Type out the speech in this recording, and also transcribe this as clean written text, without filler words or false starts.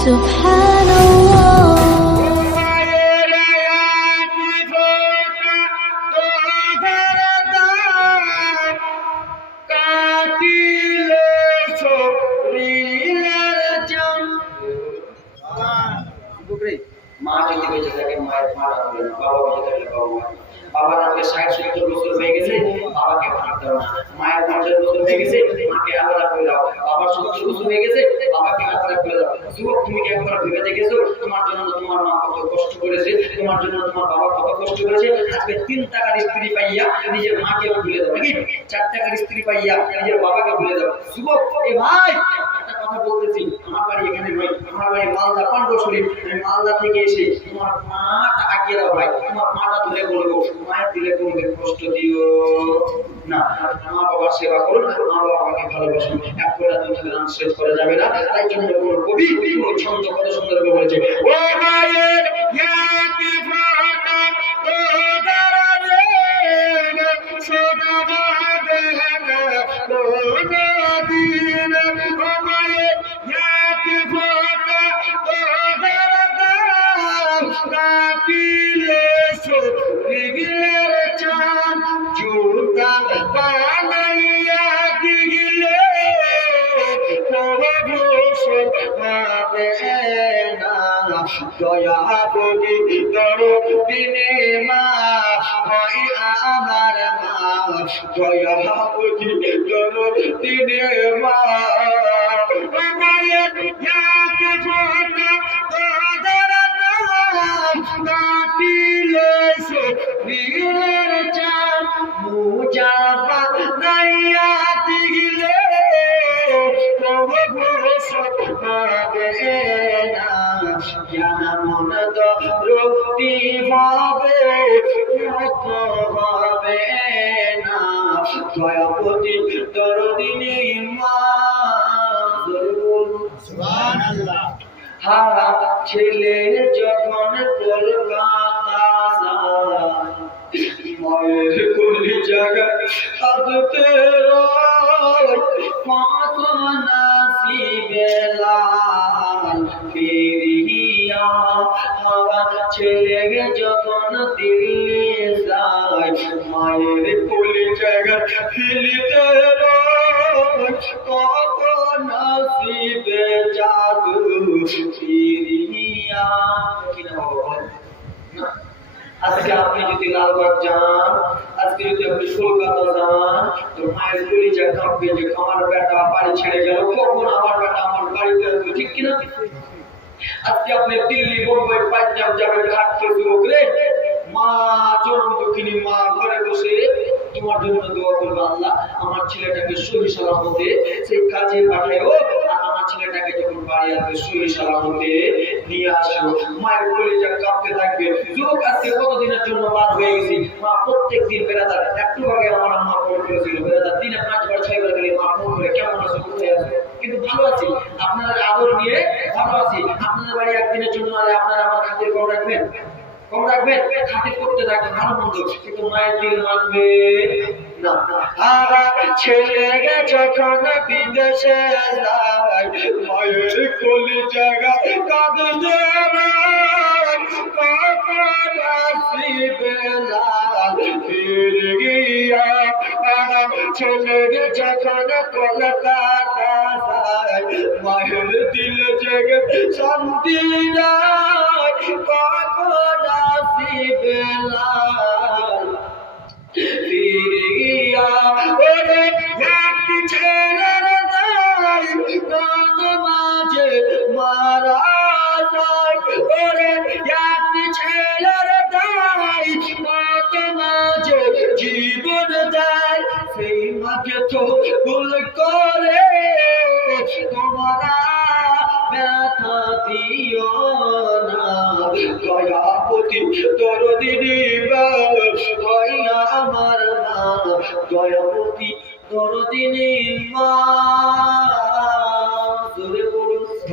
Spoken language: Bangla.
মা যদি বেঁচে থাকে মায়ের মারা হবে না, বাবা বেঁচে থাকলে বাবা। বাবার আজকে 60-70 বছর হয়ে গেছে, বাবাকে ভাগ দাও না। মায়ের 50 বছর হয়ে গেছে, মাকে আলাদা করে দাও। বাবার 70 বছর হয়ে গেছে, বাবাকে আলাদা করে দাও। যুবক, তুমি কি একবার ভেবে দেখেছো তোমার জন্য তোমার মা কত কষ্ট করেছে, তোমার জন্য তোমার বাবা কত কষ্ট করেছে? আজকে 3 টাকার স্ত্রী পাইয়া নিজের মাকে ভুলে দাও নাকি? 4 টাকার স্ত্রী পাইয়া নিজের বাবাকে ভুলে দাও। যুবক, এ ভাই একটা কথা বলতেছি, আমার বাড়ি এখানে নয়, আমার বাড়ি মালদা পান্ডবশরী। আমি মালদা থেকে এসে তোমার মাটা আঁকিয়ে দাও ভাই, তোমার মাটা তুলে বলবো, মায়ের দিলে কোনোদিন কষ্ট দিও না। মা বাবার সেবা করুন, মা বাবাকে ভালোবাসুন। এক করে দুটো গান শেষ করা যাবে না। তাই জন্য কোনো কবি কোনো ছন্দ কত সুন্দর করে বলেছে, ও মায়ের ইয়াতি ফাটা তো দাঁড়াবে সোনা দেনা লোনা দিন। ও মায়ের ইয়াতি ফাটা তো দাঁড়াবে কাটিলে সরিগলের চান জুতা বানাইয়া দিলে দয়া বলি তোর দিনে মা হয় আমার মা, দয়া বলি তোর দিনে মা। মায়ের ইয়াকে ফোনা তোদের কাটিলে সে নীলের চাঁদ মুজা বানাইয়া দিলে যেমন দরদি হবে হবে না, দয়াপতি দরদিনী মা। হা ছেলে যখন কলকাতা যায়, মায়ের কোলি জায়গা হাতে কত নাসিবে লাল ফিরিয়া। হাওয়া ছেলে যখন দিল্লি যায়, মায়ের কোলি জায়গা ফিরিতে কত নাসিবে জাদু ফিরিয়া। কিনা বাবা না, আজকে আপনি যদি লালবাগ যান, আজকে যদি আপনি কলকাতা যান, তো মায়ের কলিজা কাঁপবে যে আমার বেটা বাড়ি ছেড়ে গেল, কখন আমার বেটা আমার বাড়িতে আসবে, ঠিক কিনা? আজকে আপনি দিল্লি বোম্বাই পাঞ্জাব যাবেন, হাঁটতে যুবক রে, মা চরম দুঃখিনী মা ঘরে বসে তোমার জন্য দোয়া করবে, আল্লাহ আমার ছেলেটাকে সহি সালামতে সেই কাজে পাঠায়, আমার ছেলেটাকে যখন বাড়ি আসবে সহি সালামতে নিয়ে আসো। মায়ের কলিজা কাঁপতে থাকবে। যুবক, আজকে কতদিনের জন্য বার হয়ে গেছি, মা প্রত্যেক দিন বেড়াদার একটু আগে আমার মা ফোন করেছিল, বেড়াদার দিনে 5 বার 6 বার গেলে মা ফোন করে কেমন আছো, কোথায় আছো, কিন্তু ভালো আছি, আপনাদের আদর নিয়ে ভালো আছি। আপনাদের বাড়ি একদিনের জন্য আলে আপনারা আমার খাতির কম রাখবেন, কম রাখবেন, খাতির করতে থাকবেন, ভালো মন্দ, কিন্তু মায়ের দিল মানবে না। আর ছেলে যখন বিদেশে যায়, মায়ের কোলে জায়গা কাঁদে কখন আসিবে লাল ফিরে গিয়া। ছেলে যখন কলকাতা যায়, মায়ের দিল জেগে শান্তি যায় কখন আসিবে লাল ফিরে গিয়া। ওরে একটি ছেলের দায় কত মাঝে মারা যায়, ওরে একটি ছেলের দায় কত মাঝে জীবন দেয়, সেই মাঝে তো ভুল করে তোমরা ব্যথা দিও না। দয়াপতি দরদিনী দয়া আমার মা, দয়াপতি দরদিনী মা।